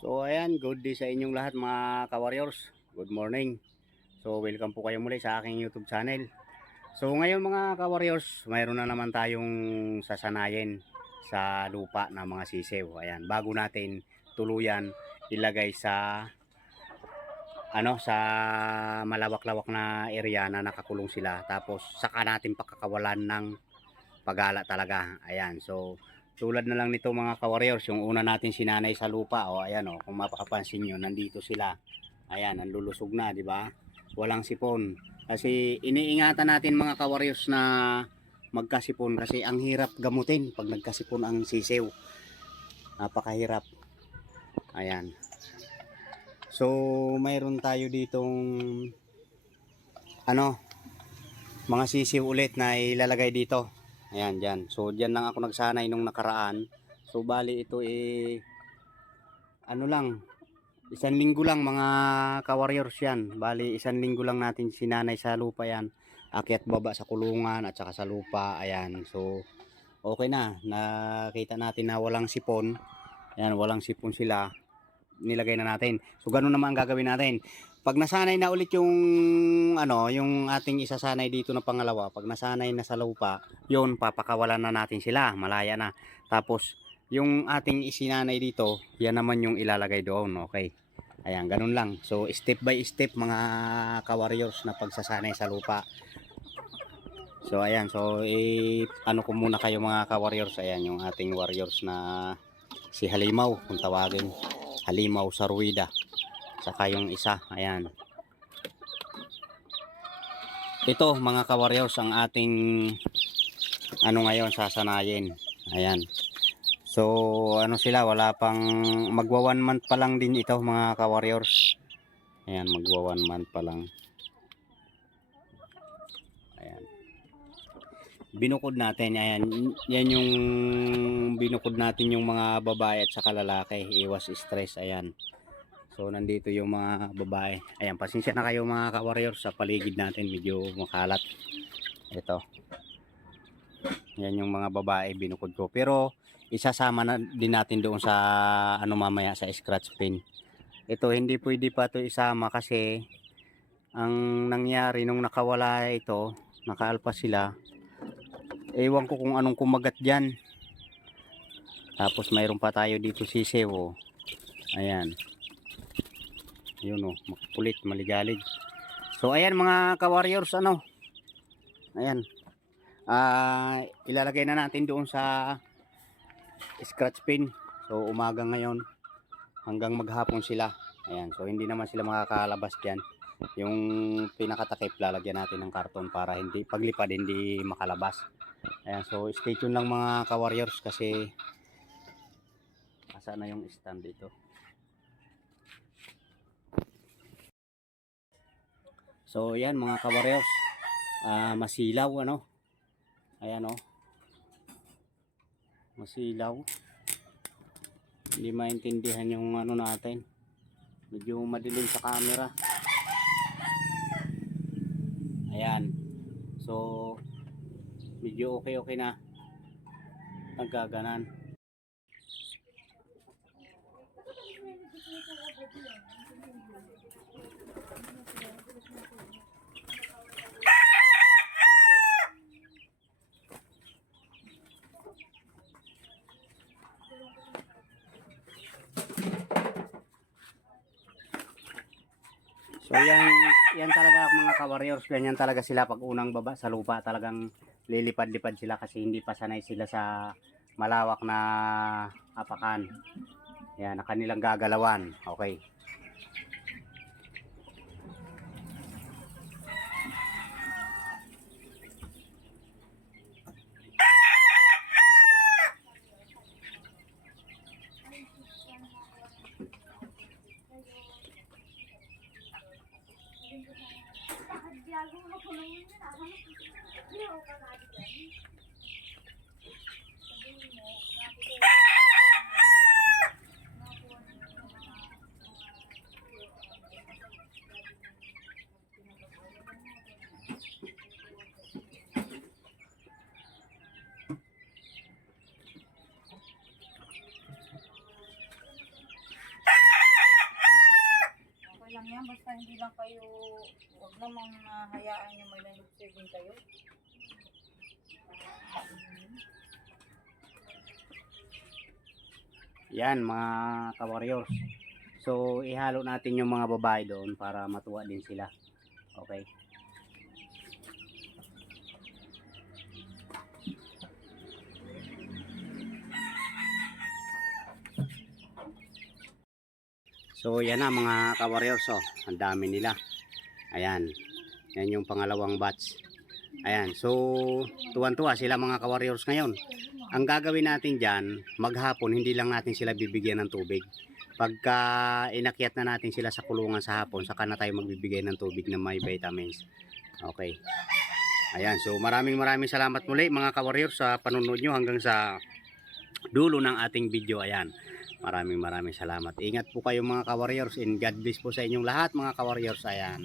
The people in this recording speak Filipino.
So ayan, good day sa inyong lahat mga ka-warriors. Good morning. So welcome po kayo muli sa aking YouTube channel. So ngayon mga ka-warriors, mayroon na naman tayong sasanayin sa lupa ng mga sisew. Ayan, bago natin tuluyan ilagay sa sa malawak-lawak na area na nakakulong sila. Tapos saka natin pakakawalan ng pagala talaga. Ayan, so tulad na lang nito mga ka-warriors, yung una natin sinanay sa lupa. O ayan o, kung mapakapansin nyo, nandito sila. Ayan, nanlulusog na, di ba? Walang sipon. Kasi iniingatan natin mga ka-warriors na magkasipon kasi ang hirap gamutin pag nagkasipon ang sisiw. Napakahirap. Ayan. So, mayroon tayo ditong mga sisiw ulit na ilalagay dito. Ayan, dyan. So, dyan lang ako nagsanay nung nakaraan. So, bali ito isang linggo lang mga ka-warriors yan. Bali, isang linggo lang natin sinanay sa lupa yan. Akyat baba sa kulungan at saka sa lupa. Ayan, so, okay na. Nakita natin na walang sipon. Ayan, walang sipon sila. Nilagay na natin. So, ganun naman ang gagawin natin. Pag nasanay na ulit yung ating isasanay dito na pangalawa, pag nasanay na sa lupa, yun, papakawalan na natin sila, malaya na. Tapos, yung ating isinanay dito, yan naman yung ilalagay doon, okay. Ayan, ganun lang. So, step by step mga ka-warriors na pagsasanay sa lupa. So, ayan, so, ano ko muna kayo mga ka-warriors, ayan, yung ating warriors na si Halimaw, kung tawagin. Halimaw sa Ruida. Saka yung isa, ayan. Ito mga ka-warriors ang ating ngayon sasanayin. Ayan. So sila, wala pang magwa 1 month pa lang din ito mga ka-warriors. Ayan, magwa 1 month pa lang. Ayan. Binukod natin, ayan. Yan yung binukod natin yung mga babae at saka lalaki. Iwas stress, ayan. So nandito yung mga babae. Ayan, pasensya na kayo mga ka-warriors sa paligid natin, medyo makalat. Ito. Yan yung mga babae binukod ko. Pero isasama na din natin doon sa mamaya sa scratch pin. Ito hindi pwede pa ito isama kasi ang nangyari nung nakawala ito, nakaalpas sila. Ewan ko kung anong kumagat diyan. Tapos mayroon pa tayo dito sisiw. Oh. Ayan. Yun makulit, maligalig. So ayan mga ka-warriors, ayan, ilalagay na natin doon sa scratch pin. So umaga ngayon hanggang maghapon sila. Ayan, so hindi naman sila makakalabas dyan. Yung pinakatakip lalagyan natin ng karton para hindi paglipad hindi makalabas. Ayan, so stay tuned lang mga ka-warriors kasi asa na yung stand dito. So yan mga ka-warriors, masilaw ayan masilaw, hindi maintindihan yung natin, medyo madilim sa camera. Ayan, so medyo okay na, nagkaganan. So yan talaga mga ka-warriors, ganyan talaga sila pag unang baba sa lupa, talagang lilipad-lipad sila kasi hindi pa sanay sila sa malawak na apakan. Yan, na kanilang gagalawan. Okay. basta hindi lang kayo, huwag namang hayaan yung may nanugso din kayo. Yan mga ka-warriors. So ihalo natin yung mga babae doon para matuwa din sila. Okay. So yan na mga ka-warriors, oh. Ang dami nila. Ayan. Yan yung pangalawang batch. Ayan. So tuwan-tuwa sila mga ka-warriors ngayon. Ang gagawin natin dyan, maghapon, hindi lang natin sila bibigyan ng tubig. Pagka inakyat na natin sila sa kulungan sa hapon, saka na tayo magbibigay ng tubig na may vitamins. Okay. Ayan. So maraming salamat muli mga ka-warriors sa panunod nyo hanggang sa dulo ng ating video. Ayan. Maraming salamat. Ingat po kayo mga ka-warriors, and God bless po sa inyong lahat mga ka-warriors. Ayan.